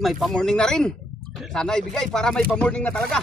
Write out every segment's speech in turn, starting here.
may pa-morning na rin. Sana ibigay para may pa-morning na talaga.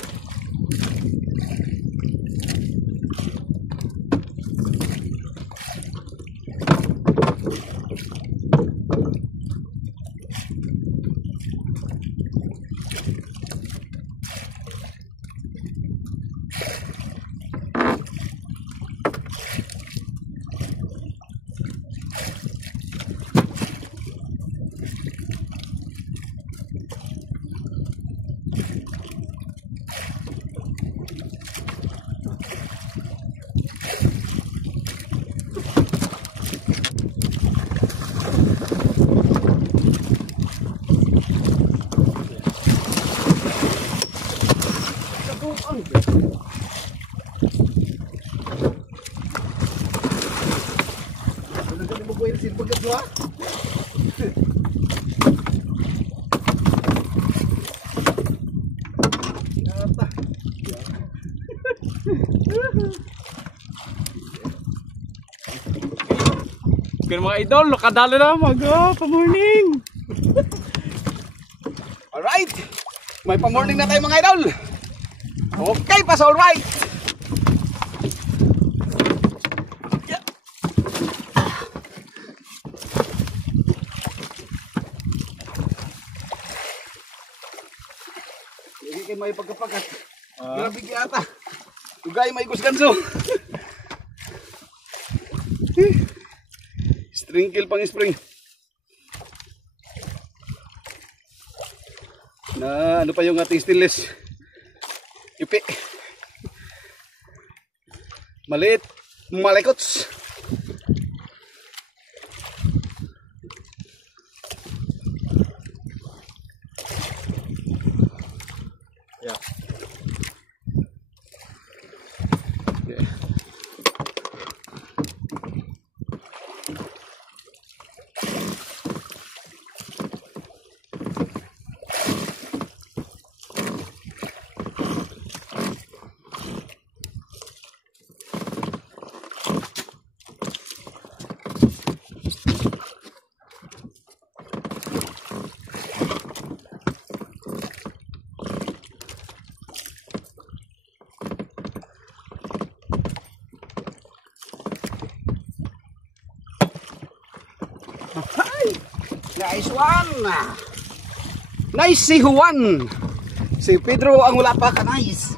Kaya mga idol, nakadalo na pa-morning. Alright, may pa-morning na tayo mga idol. Okay pa sa alright. Hindi kayo may pagkapakat. Grabe kiyata. Ugay may kusganso. Sprinkle pang spring. Na ano pa yung ating stainless. Yupi. Maliit. Malikots. Yeah. Nice one. Nice si Juan. Si Pedro ang wala pa ka nice.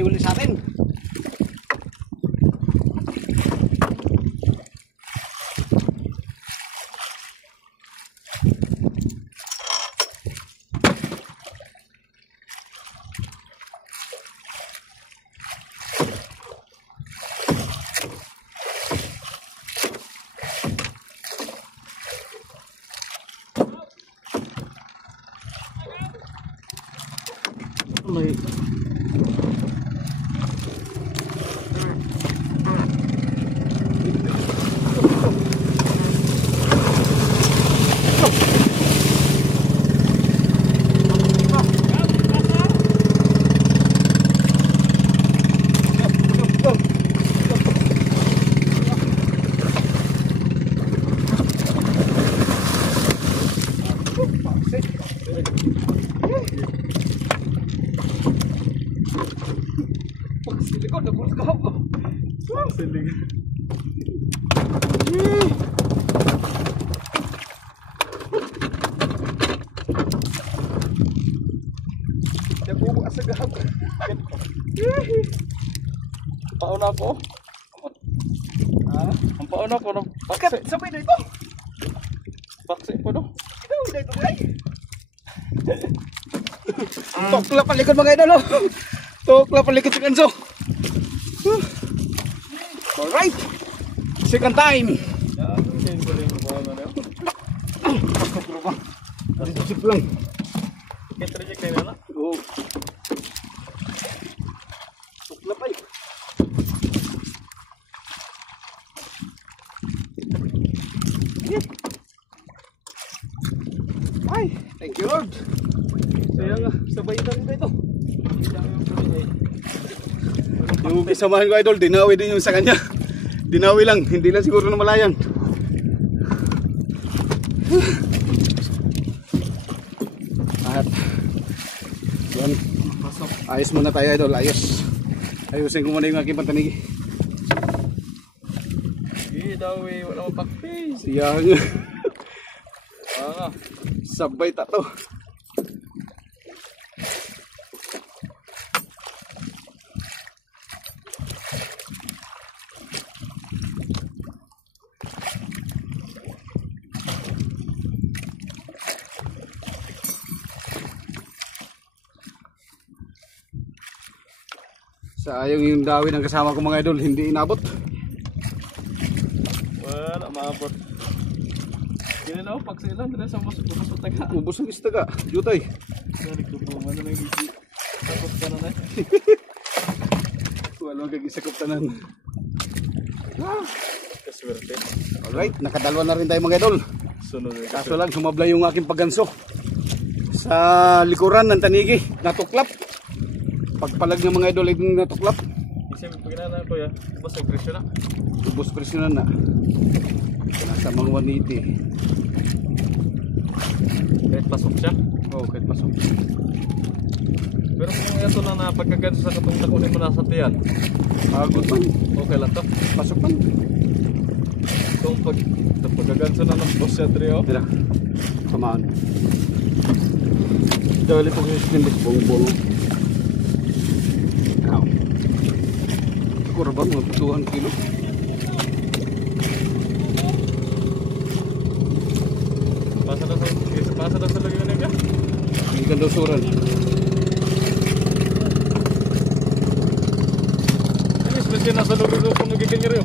magbigay uli sa atin. May silikod na pulos kahap ko. Silig. Nabubo sa gahap. Pauna ko. Ha? Ang pauna ko ng Bakit? paksi. Sabay na ito. Paksi pa no. Ito, hindi ito ay. Tokla palikod mga idol. Oh. Tokla palikod si Ganso. Alright. Second time. Sip lang. Get reject na na. Oo. Tokla pa eh. Ay, thank you Lord. Sayang sabay na rin ito. Yung kasamahan ko idol, dinawi din yung sa kanya. Dinawi lang, hindi lang siguro na malayan. At yan, ayos muna tayo idol, ayos. Ayusin ko muna yung aking pantanigi. Hindi daw eh, wala mo pakpi. Siyang Ah, sabay tato. Sayang yung dawi ng kasama ko mga idol, hindi inabot. wala maabot. Kini na paksi lang dito sa masuk sa taga. Ubus ang istaga, jutay. Dali ko po man na gigi. Tapos ka na na. Walang kagisakop tanan. Kaswerte. Alright, nakadalwa na rin tayo mga idol. Sunod eh. Kaso lang sumablay yung aking pagganso sa likuran ng tanigi, natuklap. Pagpalag ng mga idol ay natuklap. Kasi pagkinana ko ya, basta presyo na. Ubus presyonan na. Nasa mga 180. Kahit pasok siya. Oh, kahit pasok. Pero kung ito na napagkaganso sa katong takunin mo na sa tiyan, Agod man, okay lang to. pasok man. Itong pagkaganso na ng boss siya trio. Tira, samaan. Dali po yung skinless bong-bong. Ow. Siguro ba mga 200 kilo? Pasa na sa lagi na niya. Hindi ka dosuran. Ayos, kasi nasa loob kung nagiging rin.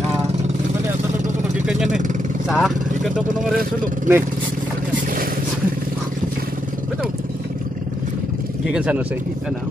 Ah, Di ba niya, sa loob kung nagiging yan eh. sa? Ikan daw ko nung rin sa loob. Ne, Betul. gikan sa Jose. Ano?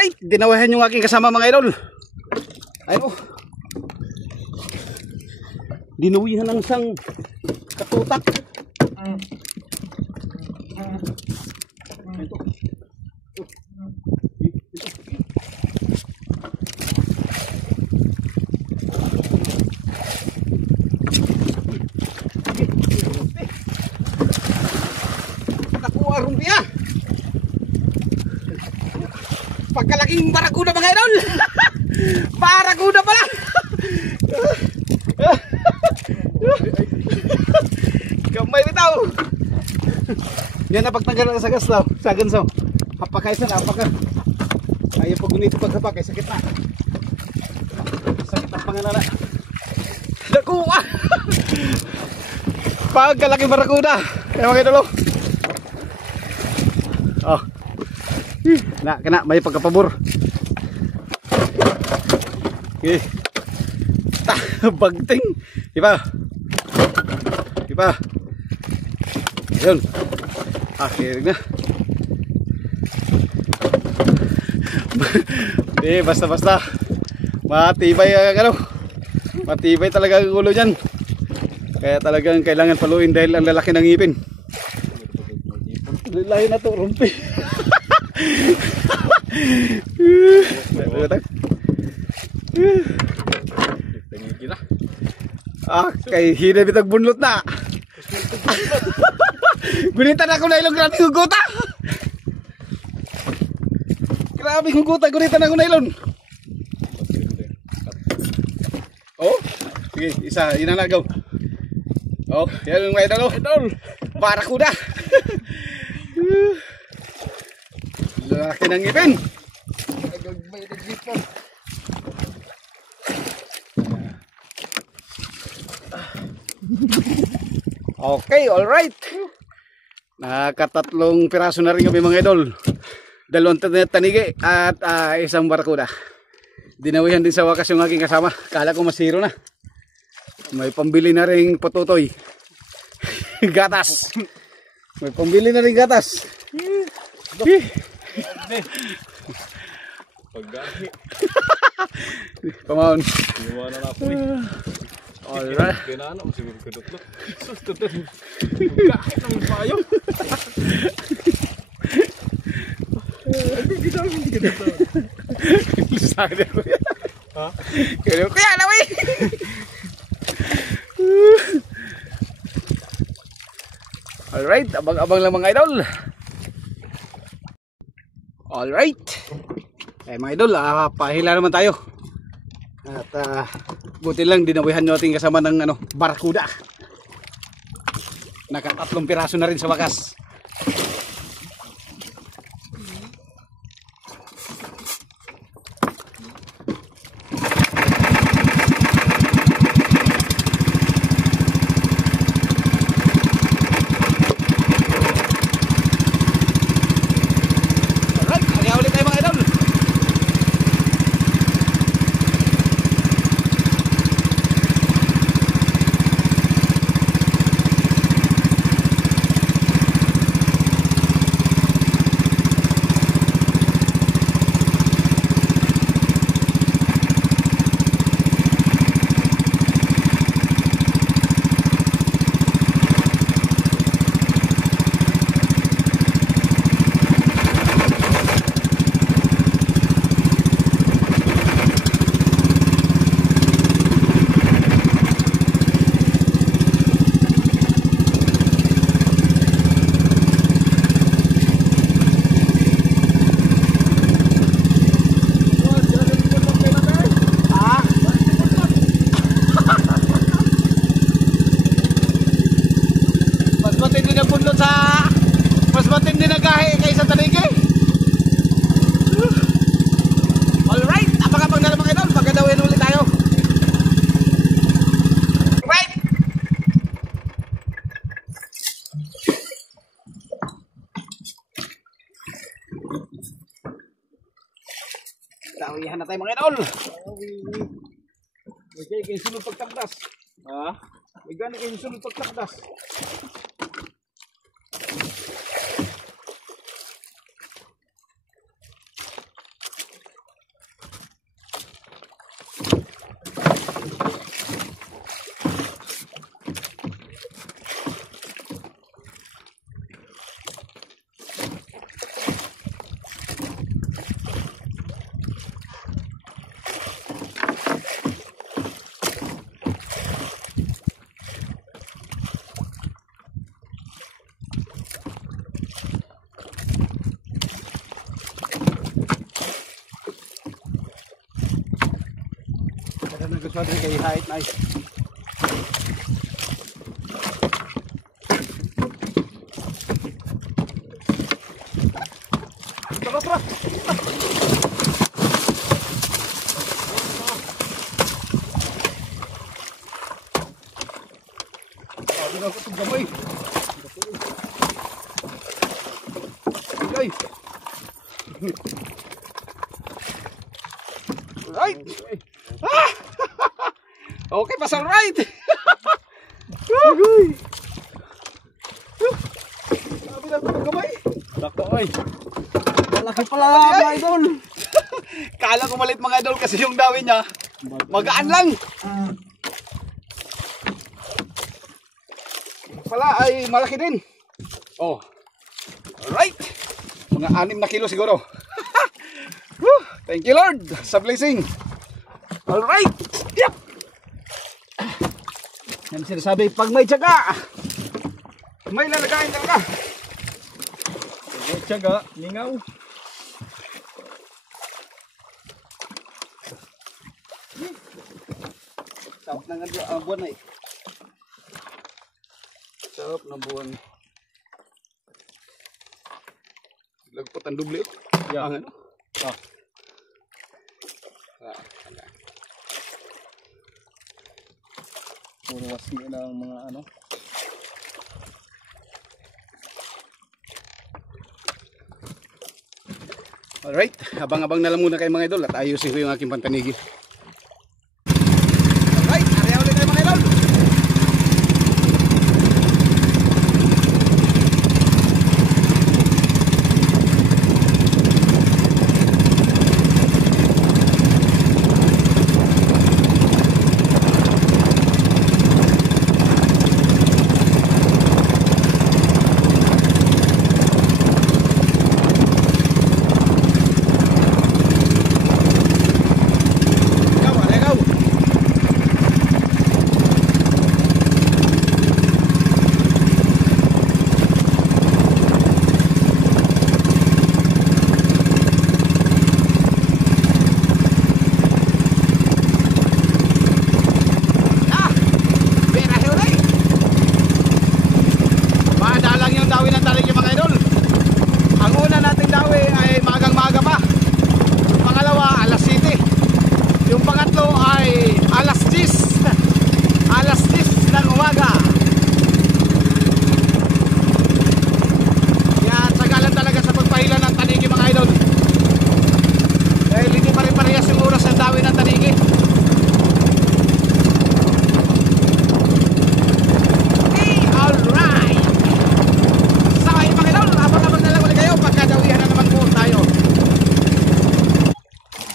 Alright, dinawahan yung aking kasama mga idol. Ayun oh. Dinawihan ng isang katutak. Ito. Nakuha rumpia. Pagkalaking barakuda mga idol. Barakuda pala. Gamay bitaw. Yan na pagtanggal sa gas daw. Sa ganso. Hapakay sa napaka. Ayaw pag gunito paghapakay sakit na. Sakit ang panganala. Nakuha. Pagkalaking barakuda. Kaya mga idol. Oh. Kena may pagkapabor. Okay. Bagting. Iba. Ayun. Kirig na. Basta. Matibay ang matibay talaga ang ulo niyan. Kaya talagang kailangan paluin dahil ang lalaki ng ngipin. Lahi na to, rumpi. Kay hina bitag bunlot na. Gunitan ako na ilong grabe huguta. Grabe huguta, gunitan ako na ilong. Oh, sige, isa, inanagaw. Oh, yan yung mga idol. Barakuda. Laki ng ngipin. Okay, alright. Nakatatlong piraso na rin kami mga idol. 2 tanigi at isang barakuda. Dinawihan din sa wakas yung aking kasama. Kala ko masiro na. May pambili na rin patutoy. Gatas. May pambili na rin gatas. Paggahi. Come on. Iwanan ako eh. Alright. Kinano mo siguro kadutlo. Sus, kadutlo. Paggahi ng payo. Sabi ako yan. Ha? Kaya kuya, lawi. Alright, abang-abang lang mga idol. Alright. Mga idol, pahila naman tayo. At buti lang dinawihan nyo ating kasama ng barakuda. Nakatatlong piraso na rin sa wakas. Tawihan na tayo mga idol. May gani kayo sunod pagtakdas. Ha? May gani kayo sunod pagtakdas. Dito sa atin kay height nice. Tara. Sabi na ako itong gamay. Okay. Right. Ah! Okay, pas alright. Agoy. Sabi na itong gamay. Dako ay. Malaki pala mga idol. Kala ko malit mga idol kasi yung dawin niya magaan lang. Pala ay malaki din. Oh. Alright. Mga 6 na kilo siguro. Thank you Lord sa blessing. Alright. Yep. Yan sinasabi pag may tiyaga may lalagayin talaga. May tiyaga, lingaw. Sarap ng buwan na eh. Sarap ng buwan. Lagpot ang doble. Yeah. Ang ano? Ah. Puro wasi ng mga ano. Alright, abang-abang na lang muna kayo mga idol at ayusin ko yung aking pantanigi. Alright, area ulit tayo mga idol.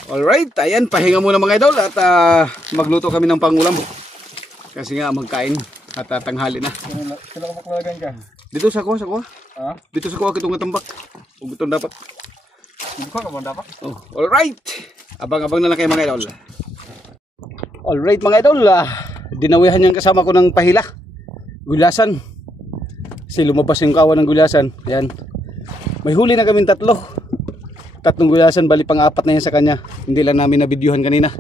Alright, ayan, pahinga muna mga idol at magluto kami ng pangulam. Kasi nga magkain at tanghali na. Sila ko maklalagan ka? Dito sa kuha, Ha? Dito sa kuha, kitong tambak. Kung itong dapat. Hindi ko naman dapat. Oh, alright, abang-abang na lang kayo mga idol. Alright mga idol, dinawihan niyang kasama ko ng pahila. Gulasan. Kasi lumabas yung kawan ng gulasan. Ayan. May huli na kaming 3. 3 gulasan, bali pang 4 na yan sa kanya. Hindi lang namin na-videohan kanina.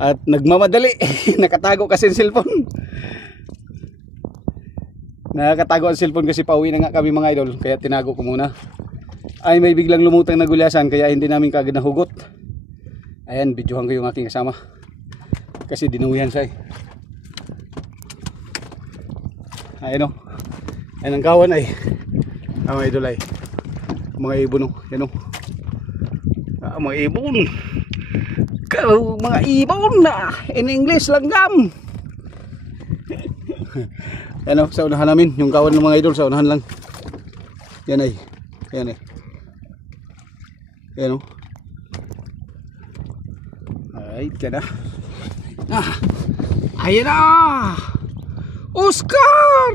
At nagmamadali. Nakatago kasi ang cellphone. Nakatago ang cellphone kasi pauwi na nga kami mga idol. Kaya tinago ko muna. Ay may biglang lumutang na gulasan kaya hindi namin kagad nahugot. Ayan, videohan ko yung aking kasama. Kasi dinuwihan siya eh. Ayan o. Ayan ang kawan ay. Mga idol ay. Mga ibon o. Ayan o. Mga ibon. Mga ibon na. In English langgam. Ayan o. Sa unahan namin. Yung kawan ng mga idol sa unahan lang. Yan ay. Ayan ay. Ayan o. Alright ka na. Ayan na. Oscar.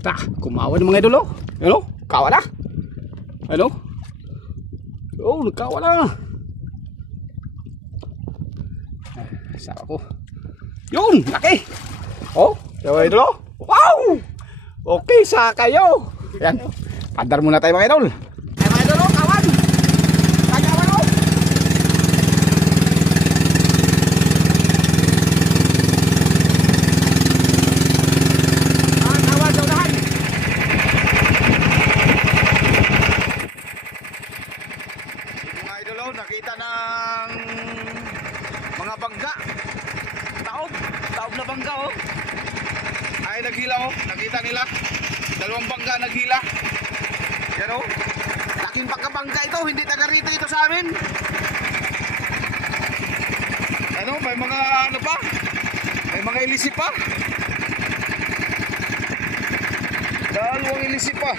Ta, kumawa ng mga idol o. Ayan o. Kawa na. Ayan o. Oh, nagkawa na. Sawa ko. Yun, laki. Oh, mga idol o. Wow. Okay, sa kayo. Ayan. Pandar muna tayo mga idol. Ayan mga idol o, kawan. Kagawan o. na bangga oh. Ay naghila oh. Nakita nila. Dalawang bangga naghila. Yan oh. Laking pagkabangga ito. Hindi taga rito ito sa amin. Ano, may mga ano pa? May mga ilisi pa. Dalawang ilisi pa.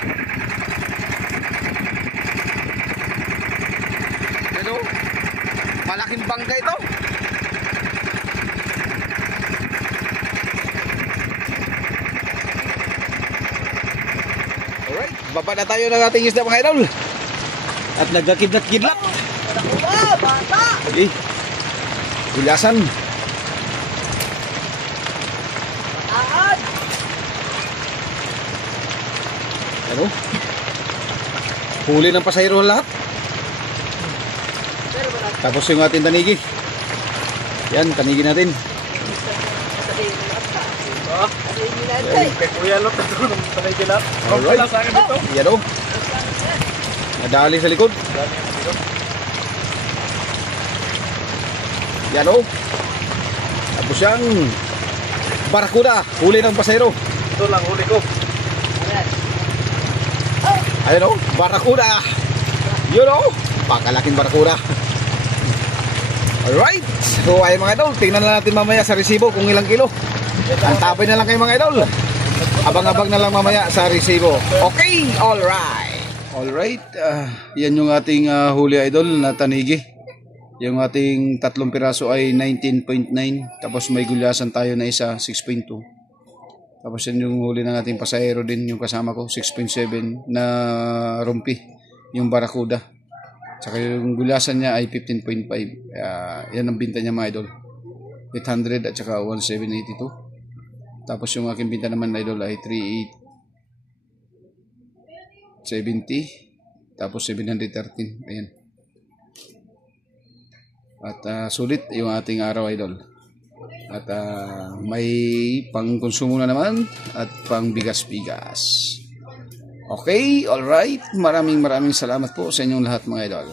Ano? Malaking bangga ito. Alright, baba na tayo ng ating isda mga idol. At nagkakidlat-kidlat. Bata! Okay. Gulasan. Ahad! Ano? Huli ng pasahero lahat. Tapos yung ating tanigi. Yan, tanigi natin. Kay Kuya Lot, ito nung tanay kinat. Alright. Wala sa akin ito. Yan o. Nadali sa likod. Yan o. Tapos yung barakuda. Huli ng pasahero. Ito lang huli ko. Ayun o. Barakuda. Yun o. Pakalaking barakuda. Alright. So ay mga idol. Tingnan na natin mamaya sa resibo kung ilang kilo. Antapin na lang kayo mga idol. Abang-abang na lang mamaya sa resibo. Okay. Alright. Alright. Yan yung ating huli idol na tanigi. Yung ating 3 piraso ay 19.9. Tapos may gulyasan tayo na isa 6.2. Tapos yan yung huli ng ating pasahero din. Yung kasama ko 6.7 na rumpi. Yung barakuda. Saka yung gulyasan niya ay 15.5. Yan ang binta niya mga idol. 800 at saka 1782. Tapos yung aking binta naman na idol ay 3870. Tapos 713. Ayan. At sulit yung ating araw idol. At may pangkonsumo na naman at pang bigas-bigas. Okay, alright. Maraming salamat po sa inyong lahat mga idol.